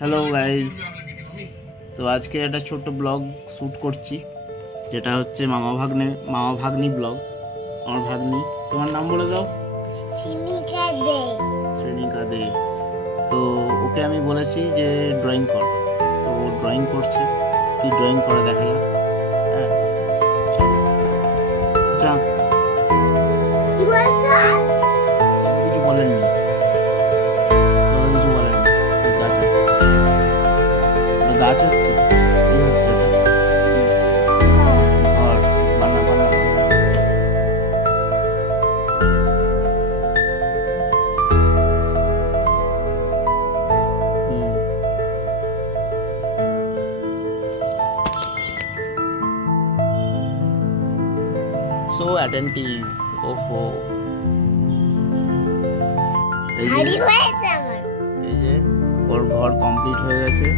Hello guys, তো আজকে একটা ছোট্ট ব্লগ শ্যুট করছি, যেটা হচ্ছে মামা ভাগ্নি ব্লগ। আমার ভাগ্নি, তোমার নাম বলে দাও। শ্রেণিকা দে। তো ওকে আমি বলেছি যে ড্রয়িং কর, তো ও ড্রয়িং করছে। কি ড্রয়িং করে দেখা যাক। হ্যাঁ, আচ্ছা, তোকে কিছু বলেননি, গাছ হচ্ছে, কি হচ্ছে এটা? ঘর বানা বানা সো অ্যাটেন্টিভ। ওহো, এই যে ওর ঘর কমপ্লিট হয়ে গেছে,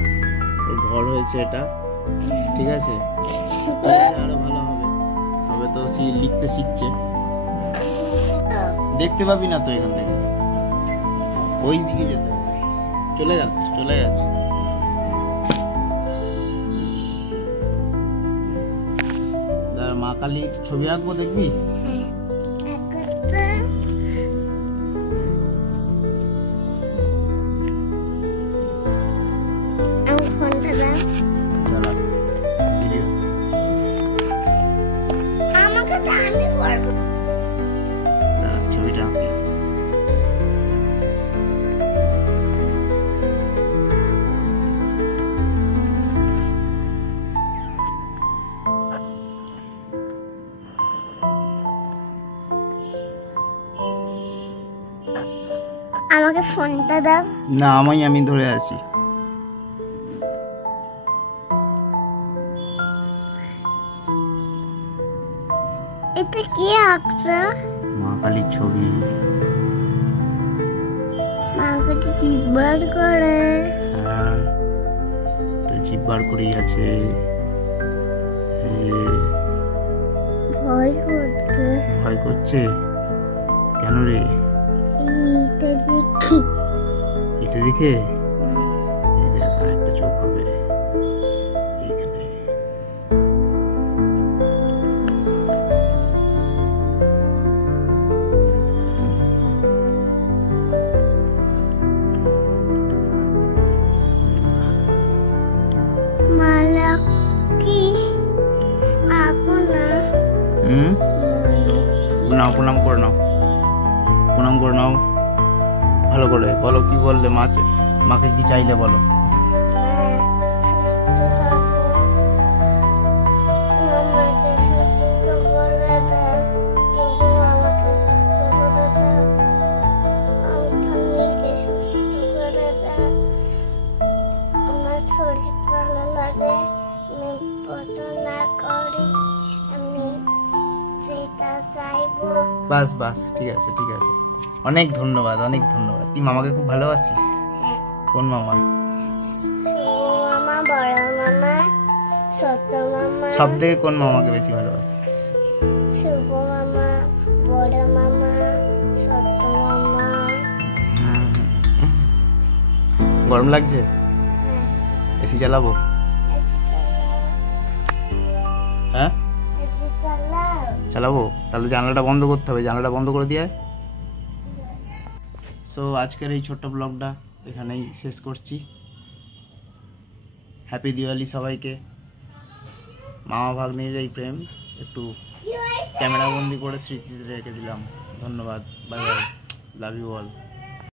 ওর ঘর হয়েছে এটা, ঠিক আছে। আরো ভালো হবে, সবে তো লিখতে শিখছে। দেখতে পাবি না তো এখান থেকে, ওই দিকে যেতে হবে। চলে যাচ্ছে। মা কালীর ছবি আঁকবো, দেখবি? ছবিটা আমাকে ফোনটা দাও না, আমি ধরে আছি। এটা কি আঁকছো? মা কালীর ছবি। মা কালী জিভ বার করে। হ্যাঁ, তো জিভ বার করেই আছে। ভয় করছে কেন রে? এটা দেখে এই দেখ, আর একটা চোখ হবে এইখানে। প্রণাম করে নাও ভালো করে। বলো, কি বললে? মাকে কি চাইলে বলো? ভালো লাগে, না করি, আমি সেটা চাইবো। বাস, ঠিক আছে। অনেক ধন্যবাদ। তুই মামাকে খুব ভালোবাসিস? কোন মামা? মামা, বড় মামা, ছোট মামা। সব থেকে কোন মামাকে বেশি ভালোবাসিস? শুভ মামা, বড় মামা, ছোট মামা। গরম লাগছে? এসি চালাবো? হ্যাঁ, চালাবো। তাহলে জানলাটা বন্ধ করতে হবে, জানলাটা বন্ধ করে দিয়ে। সো আজকের এই ছোট্ট ব্লগটা এখানেই শেষ করছি। হ্যাপি দিওয়ালি সবাইকে। মামা ভাগ্নির এই প্রেম একটু ক্যামেরা বন্দি করে স্মৃতিতে রেখে দিলাম। ধন্যবাদ, bye bye, love you all.